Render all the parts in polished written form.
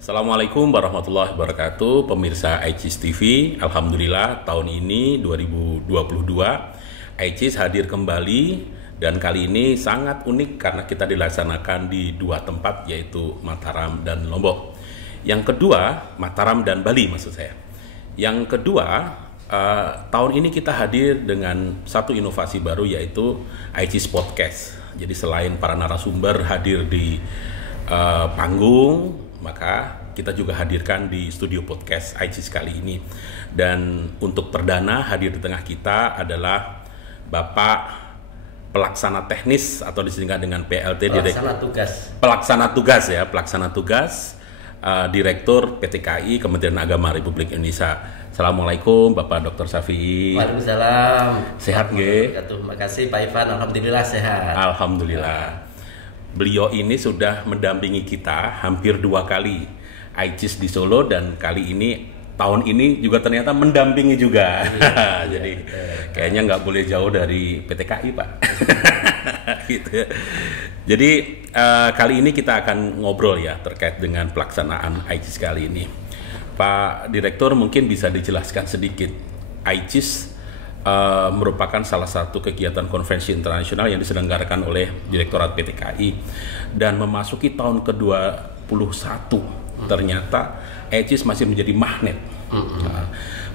Assalamualaikum warahmatullahi wabarakatuh, pemirsa ICIS TV. Alhamdulillah tahun ini 2022 ICIS hadir kembali, dan kali ini sangat unik karena kita dilaksanakan di dua tempat, yaitu Mataram dan Lombok. Yang kedua, Mataram dan Bali maksud saya. Yang kedua, tahun ini kita hadir dengan satu inovasi baru, yaitu ICIS Podcast. Jadi selain para narasumber hadir di panggung, maka kita juga hadirkan di studio podcast ICIS kali ini. Dan untuk perdana hadir di tengah kita adalah Bapak Pelaksana Teknis atau disingkat dengan PLT, Pelaksana Tugas Direktur PT KAI Kementerian Agama Republik Indonesia. Assalamualaikum Bapak Dr. Syafi'i. Waalaikumsalam. Sehat nggih? Terima kasih Pak Ivan, alhamdulillah sehat. Alhamdulillah. Beliau ini sudah mendampingi kita hampir 2 kali ICIS di Solo, dan kali ini tahun ini juga ternyata mendampingi juga. Jadi kayaknya nggak boleh jauh dari PT KAI, Pak. Gitu. Jadi kali ini kita akan ngobrol ya terkait dengan pelaksanaan ICIS kali ini. Pak Direktur, mungkin bisa dijelaskan sedikit. ICIS merupakan salah satu kegiatan konferensi internasional yang diselenggarakan oleh Direktorat PT KAI, dan memasuki tahun ke-21 ternyata ICIS masih menjadi magnet.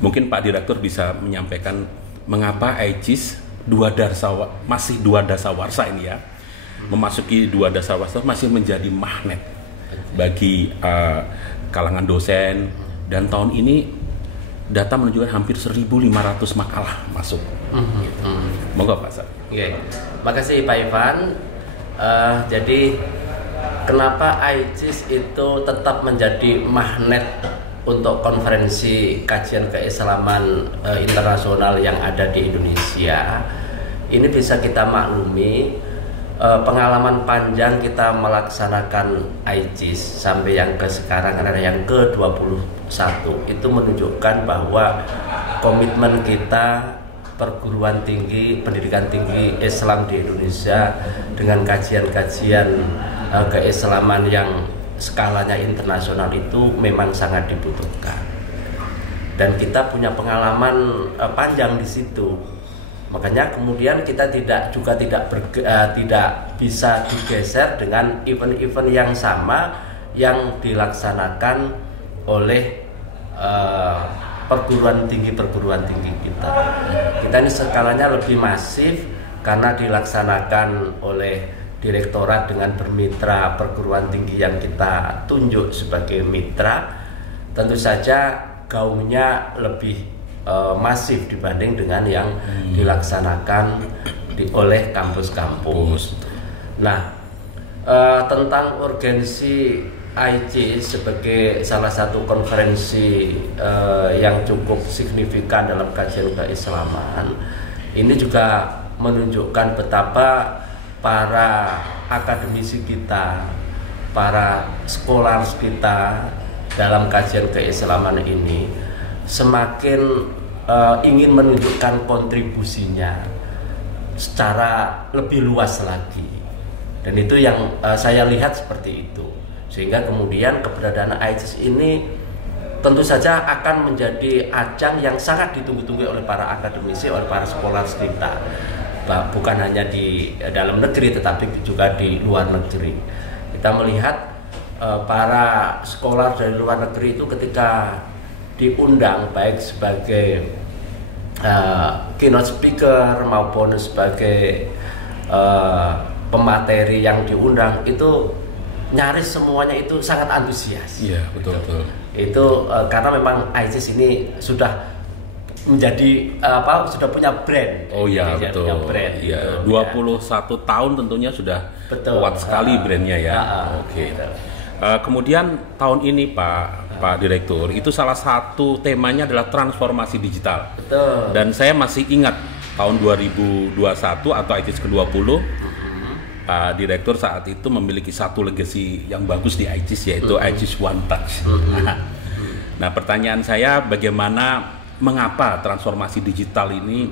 Mungkin Pak Direktur bisa menyampaikan mengapa ICIS masih dua dasawarsa ini ya, memasuki dua dasawarsa masih menjadi magnet bagi kalangan dosen, dan tahun ini data menunjukkan hampir 1.500 makalah masuk. Monggo Pak Sat. Oke, makasih Pak Ivan. Jadi kenapa ICIS itu tetap menjadi magnet untuk konferensi kajian keislaman internasional yang ada di Indonesia? Ini bisa kita maklumi pengalaman panjang kita melaksanakan ICIS sampai yang sekarang adalah yang ke-21, itu menunjukkan bahwa komitmen kita perguruan tinggi, pendidikan tinggi Islam di Indonesia dengan kajian-kajian keislaman yang skalanya internasional itu memang sangat dibutuhkan, dan kita punya pengalaman panjang di situ. Makanya kemudian kita tidak bisa digeser dengan event-event yang sama yang dilaksanakan oleh perguruan tinggi kita. Kita ini skalanya lebih masif karena dilaksanakan oleh direktorat dengan bermitra perguruan tinggi yang kita tunjuk sebagai mitra. Tentu saja gaungnya lebih masif dibanding dengan yang dilaksanakan oleh kampus-kampus. Nah, tentang urgensi ICIS sebagai salah satu konferensi yang cukup signifikan dalam kajian keislaman, ini juga menunjukkan betapa para akademisi kita, para scholars kita dalam kajian keislaman ini semakin ingin menunjukkan kontribusinya secara lebih luas lagi, dan itu yang saya lihat seperti itu, sehingga kemudian keberadaan ICIS ini tentu saja akan menjadi ajang yang sangat ditunggu-tunggu oleh para akademisi, oleh para scholars kita, bukan hanya di dalam negeri tetapi juga di luar negeri. Kita melihat para scholar dari luar negeri itu ketika diundang baik sebagai keynote speaker maupun sebagai pemateri yang diundang, itu nyaris semuanya itu sangat antusias. Iya, betul. Itu karena memang ICIS ini sudah menjadi sudah punya brand. Oh iya, betul. Punya brand. Iya, gitu, 21 tahun tentunya sudah betul, kuat sekali brandnya ya. Oke. Kemudian tahun ini Pak Direktur, itu salah satu temanya adalah transformasi digital. Betul. Dan saya masih ingat tahun 2021 atau ICIS ke-20, Pak Direktur saat itu memiliki satu legacy yang bagus di ICIS, yaitu ICIS One Touch. Nah, pertanyaan saya, mengapa transformasi digital ini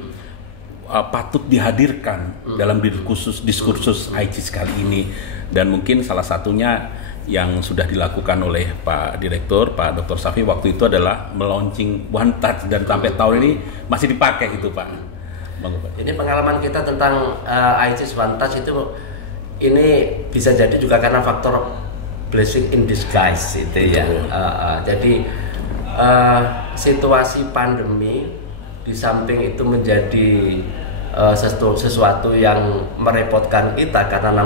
patut dihadirkan dalam diskursus ICIS kali ini, dan mungkin salah satunya yang sudah dilakukan oleh Pak Direktur, Pak Dr. Safi waktu itu adalah melaunching One Touch dan sampai tahun ini masih dipakai itu Pak. Ini pengalaman kita tentang ICIS One Touch itu ini bisa jadi juga karena faktor blessing in disguise itu ya. Jadi situasi pandemi di samping itu menjadi sesuatu yang merepotkan kita karena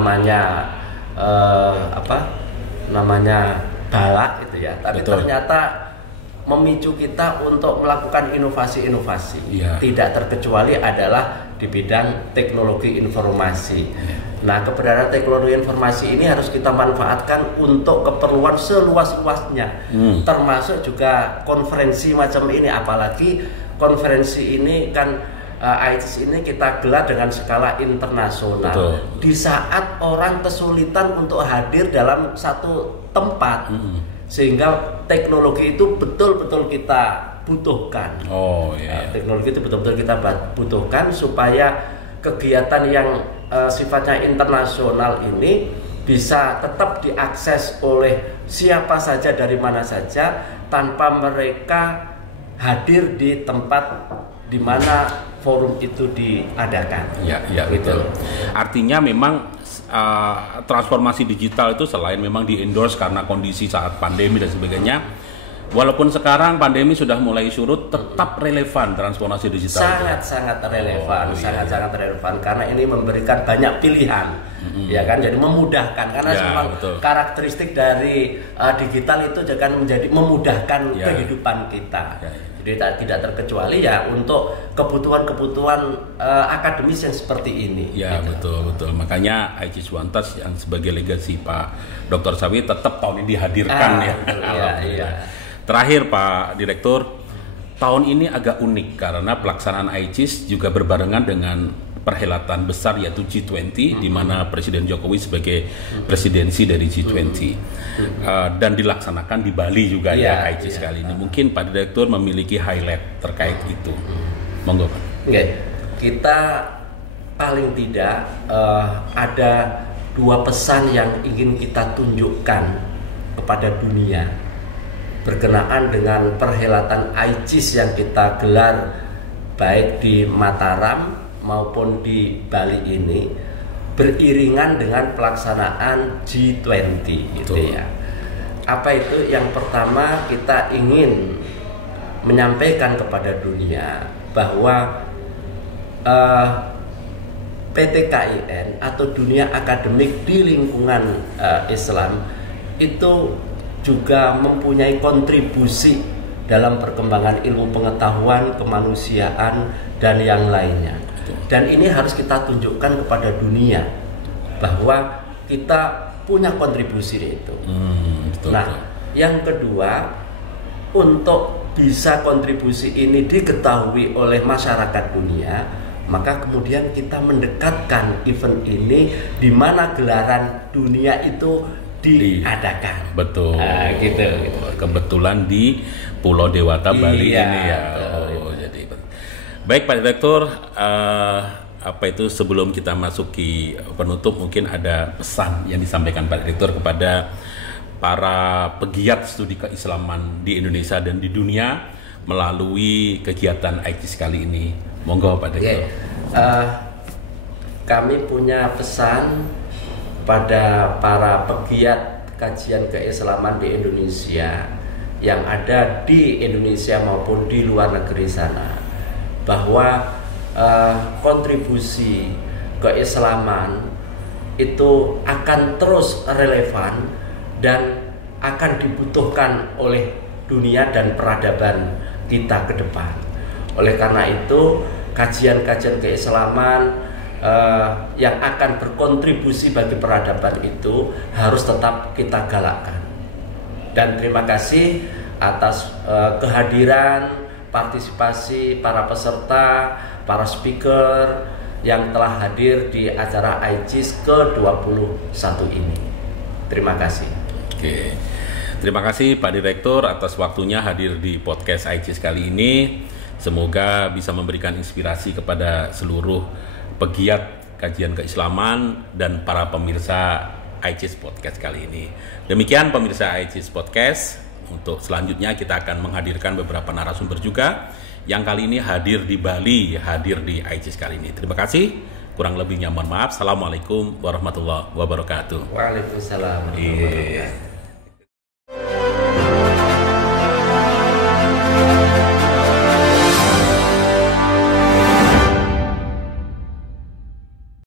namanya balak gitu ya, tapi betul. Ternyata memicu kita untuk melakukan inovasi-inovasi. Tidak terkecuali adalah di bidang teknologi informasi. Nah, keberadaan teknologi informasi ini harus kita manfaatkan untuk keperluan seluas-luasnya, termasuk juga konferensi macam ini. Apalagi konferensi ini kan ICIS ini kita gelar dengan skala internasional. Betul. Di saat orang kesulitan untuk hadir dalam satu tempat, sehingga teknologi itu betul-betul kita butuhkan. Teknologi itu betul-betul kita butuhkan supaya kegiatan yang sifatnya internasional ini bisa tetap diakses oleh siapa saja dari mana saja tanpa mereka hadir di tempat di mana forum itu diadakan. Betul. Artinya memang transformasi digital itu selain memang di-endorse karena kondisi saat pandemi dan sebagainya, walaupun sekarang pandemi sudah mulai surut, tetap relevan transformasi digital. Sangat relevan, sangat relevan karena ini memberikan banyak pilihan, ya kan? Jadi memudahkan karena memang karakteristik dari digital itu akan menjadi memudahkan kehidupan kita. Jadi tidak terkecuali ya untuk kebutuhan-kebutuhan akademis yang seperti ini. Betul. Makanya ICIS One Touch yang sebagai legasi Pak Dr. Safi tetap tahun ini dihadirkan Terakhir Pak Direktur, tahun ini agak unik karena pelaksanaan ICIS juga berbarengan dengan perhelatan besar yaitu G20 di mana Presiden Jokowi sebagai presidensi dari G20 dan dilaksanakan di Bali juga ICIS kali ini. Mungkin Pak Direktur memiliki highlight terkait itu. Monggo Pak. Kita paling tidak ada dua pesan yang ingin kita tunjukkan kepada dunia berkenaan dengan perhelatan ICIS yang kita gelar baik di Mataram maupun di Bali ini beriringan dengan pelaksanaan G20 gitu ya. Apa itu? Yang pertama, kita ingin menyampaikan kepada dunia bahwa PTKIN atau dunia akademik di lingkungan Islam itu juga mempunyai kontribusi dalam perkembangan ilmu pengetahuan, kemanusiaan dan yang lainnya. Dan ini harus kita tunjukkan kepada dunia bahwa kita punya kontribusi itu. Yang kedua, untuk bisa kontribusi ini diketahui oleh masyarakat dunia, maka kemudian kita mendekatkan event ini di mana gelaran dunia itu diadakan. Betul. Gitu. Kebetulan di Pulau Dewata Bali ini ya. Baik Pak Direktur, sebelum kita masuki penutup mungkin ada pesan yang disampaikan Pak Direktur kepada para pegiat studi keislaman di Indonesia dan di dunia melalui kegiatan ICIS kali ini. Monggo Pak Direktur. Kami punya pesan pada para pegiat kajian keislaman di Indonesia yang ada di Indonesia maupun di luar negeri sana, bahwa kontribusi keislaman itu akan terus relevan dan akan dibutuhkan oleh dunia dan peradaban kita ke depan. Oleh karena itu, kajian-kajian keislaman yang akan berkontribusi bagi peradaban itu harus tetap kita galakkan. Dan terima kasih atas kehadiran, partisipasi para peserta, para speaker yang telah hadir di acara ICIS ke-21 ini. Terima kasih. Terima kasih Pak Direktur atas waktunya hadir di podcast ICIS kali ini. Semoga bisa memberikan inspirasi kepada seluruh pegiat kajian keislaman dan para pemirsa ICIS Podcast kali ini. Demikian pemirsa ICIS Podcast. Untuk selanjutnya kita akan menghadirkan beberapa narasumber juga yang kali ini hadir di Bali, hadir di ICIS kali ini. Terima kasih. Kurang lebihnya mohon maaf. Assalamualaikum warahmatullahi wabarakatuh. Waalaikumsalam warahmatullahi wabarakatuh.